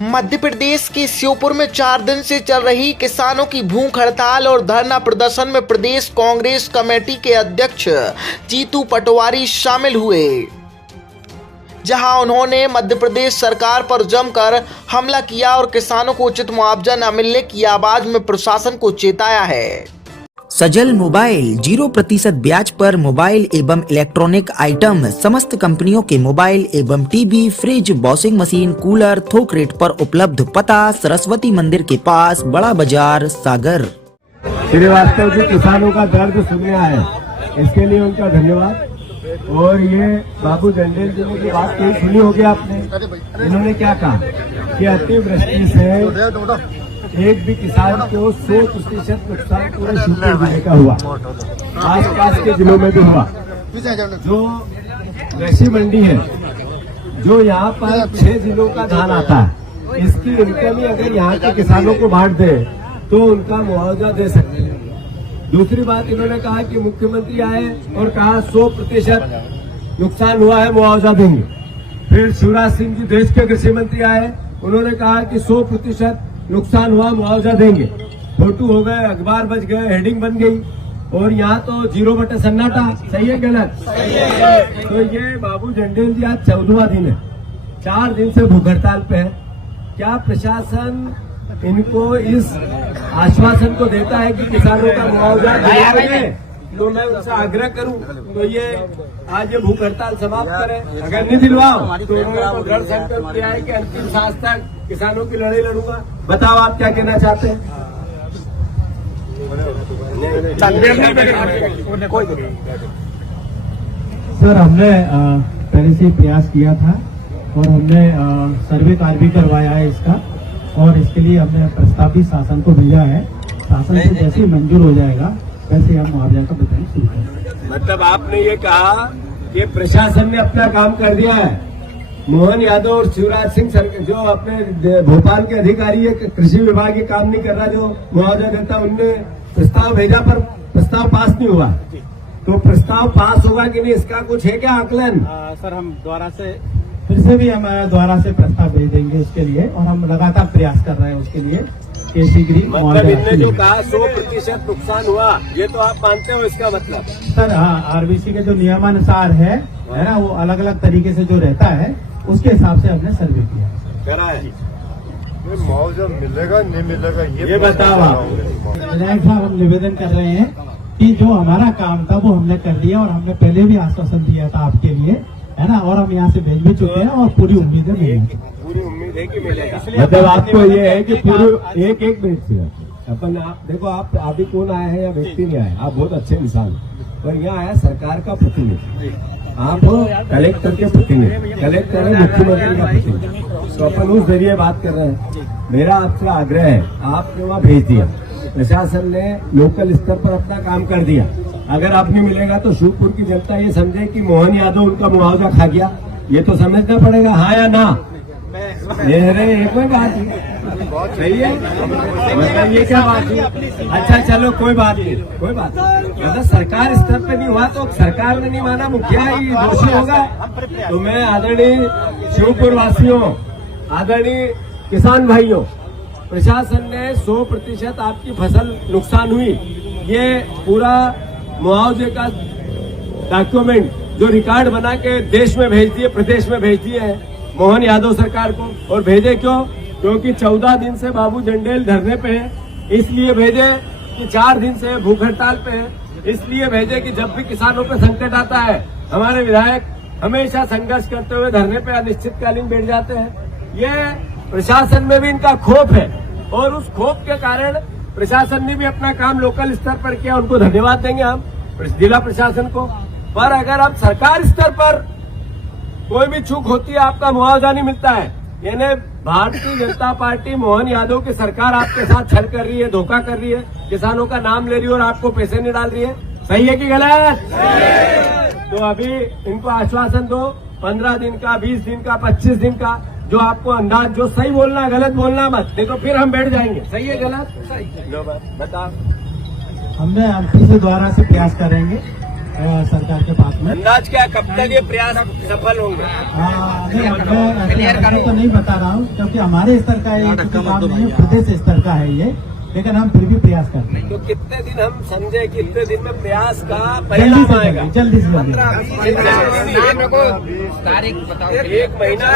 मध्य प्रदेश के श्योपुर में 4 दिन से चल रही किसानों की भूख हड़ताल और धरना प्रदर्शन में प्रदेश कांग्रेस कमेटी के अध्यक्ष जीतू पटवारी शामिल हुए, जहां उन्होंने मध्य प्रदेश सरकार पर जमकर हमला किया और किसानों को उचित मुआवजा न मिलने की आवाज में प्रशासन को चेताया है। सजल मोबाइल 0% ब्याज पर मोबाइल एवं इलेक्ट्रॉनिक आइटम, समस्त कंपनियों के मोबाइल एवं TV, fridge, washing machine, cooler थोक रेट पर उपलब्ध। पता सरस्वती मंदिर के पास, बड़ा बाजार, सागर। श्रीवास्तव जी किसानों का दर्द सुने आए, इसके लिए उनका धन्यवाद। और ये बाबू जंडेल जी की बात कही सुनी होगी आपने। इन्होंने क्या कहा कि अतिवृष्टि से एक भी किसान को 100% नुकसान पूरे श्योपुर जिले का हुआ, आसपास के जिलों में भी हुआ। जो कृषि मंडी है, जो यहाँ पर 6 जिलों का धान आता है, इसकी इनकम ही अगर यहाँ के किसानों को बांट दे तो उनका मुआवजा दे सकते हैं। दूसरी बात इन्होंने कहा कि मुख्यमंत्री आए और कहा 100% नुकसान हुआ है, मुआवजा देंगे। फिर शिवराज सिंह जी देश के कृषि मंत्री आए, उन्होंने कहा कि 100% नुकसान हुआ, मुआवजा देंगे। फोटो हो गए, अखबार बच गए, हेडिंग बन गई, और यहाँ तो 0 सन्नाटा। सही है गलत? तो ये बाबू जंडेल जी आज 14वां दिन है, 4 दिन से भूख हड़ताल पे है। क्या प्रशासन इनको इस आश्वासन को देता है कि किसानों का मुआवजा दिलाएंगे? तो मैं उनसे आग्रह करूं तो ये आज ये भूख हड़ताल समाप्त करें। अगर नहीं दिलवाओ तो उन्होंने दृढ़ संकल्प लिया है कि अंतिम सांस तक किसानों की लड़ाई लड़ूंगा। बताओ आप क्या कहना चाहते हैं? सर, हमने पहले से प्रयास किया था और हमने सर्वे कार्य भी करवाया है इसका, और इसके लिए हमने प्रस्ताव भी शासन को भेजा है। शासन से जैसे ही मंजूर हो जाएगा वैसे हम मुआवजा का भुगतान शुरू करेंगे। मतलब आपने ये कहा कि प्रशासन ने अपना काम कर दिया है। मोहन यादव और शिवराज सिंह जो अपने भोपाल के अधिकारी है, कृषि विभाग ये काम नहीं कर रहा जो मुआवजा देता, उनने प्रस्ताव भेजा पर प्रस्ताव पास नहीं हुआ। तो प्रस्ताव पास होगा कि नहीं, इसका कुछ है क्या आकलन? सर, हम फिर से भी हम द्वारा से प्रस्ताव भेज देंगे उसके लिए, और हम लगातार प्रयास कर रहे हैं उसके लिए कि शीघ्र ही मतलब इनने जो कहा 100% नुकसान हुआ, ये तो आप मानते हो इसका मतलब? सर हाँ, आरबीसी के जो नियमानुसार है ना, वो अलग अलग तरीके से जो रहता है उसके हिसाब से हमने सर्वे किया करा है। मुआवजा मिलेगा नहीं मिलेगा ये बताओ आप। विधायक साहब, हम निवेदन कर रहे हैं कि जो हमारा काम था वो हमने कर दिया, और हमने पहले भी आश्वासन दिया था आपके लिए, है ना, और हम यहाँ से भेज भी चुके हैं और पूरी उम्मीद है मिलेगी। पूरी उम्मीद है कि मिलेगा। मतलब आपको ये है कि पूरी एक मिनट से अपन आप देखो, आप अभी कौन आए हैं या व्यक्ति नहीं आए, आप बहुत अच्छे इंसान, पर यहाँ है सरकार का प्रतिनिधि, आप कलेक्टर के प्रतिनिधि, कलेक्टर है मुख्यमंत्री का प्रतिनिधि, तो अपन उस जरिए बात कर रहे हैं। मेरा आपसे आग्रह है, आपने वहाँ भेज दिया, प्रशासन ने लोकल स्तर पर अपना काम कर दिया। अगर आप नहीं मिलेगा तो शिवपुर की जनता ये समझे कि मोहन यादव उनका मुआवजा खा गया, ये तो समझना पड़ेगा, हाँ या ना? एक में बात सही है, मतलब ये क्या बात है? अच्छा चलो कोई बात नहीं, कोई बात नहीं। अगर सरकार स्तर पे नहीं हुआ तो सरकार ने नहीं माना, मुखिया ही दोषी होगा। तो मैं आदरणीय शिवपुर वासियों, आदरणीय किसान भाइयों, प्रशासन ने 100% आपकी फसल नुकसान हुई, ये पूरा मुआवजे का डॉक्यूमेंट जो रिकॉर्ड बना के देश में भेज दिए, प्रदेश में भेज दिए हैं मोहन यादव सरकार को। और भेजे क्यों? क्योंकि 14 दिन से बाबू जंडेल धरने पे हैं, इसलिए भेजे कि 4 दिन से भूख हड़ताल पे हैं, इसलिए भेजे कि जब भी किसानों पे संकट आता है हमारे विधायक हमेशा संघर्ष करते हुए धरने पे अनिश्चितकालीन बैठ जाते हैं। ये प्रशासन में भी इनका खौफ है, और उस खौफ के कारण प्रशासन ने भी अपना काम लोकल स्तर पर किया, उनको धन्यवाद देंगे हम जिला प्रशासन को। पर अगर अब सरकार स्तर पर कोई भी चूक होती है, आपका मुआवजा नहीं मिलता है, यानी भारतीय जनता पार्टी मोहन यादव की सरकार आपके साथ छल कर रही है, धोखा कर रही है, किसानों का नाम ले रही है और आपको पैसे नहीं डाल रही है। सही है कि गलत? तो अभी इनको आश्वासन दो, 15 दिन का, 20 दिन का, 25 दिन का, जो आपको अंदाज, जो सही बोलना, गलत बोलना मत, नहीं तो फिर हम बैठ जाएंगे। सही है गलत? सही। बताओ। हमने फिर से दोबारा से प्रयास करेंगे सरकार के पास में। अंदाज क्या कब तक ये प्रयास सफल होंगे? मैं ऐसे तो नहीं बता रहा हूँ, क्योंकि हमारे स्तर का ये काम नहीं है, प्रदेश स्तर का है ये, लेकिन हम फिर भी प्रयास करते हैं। तो कितने दिन हम समझे, कितने दिन में प्रयास का जल्दी परिणाम से आएगा? जल्दी से जल्दी। तारीख बताओ, 1 महीना।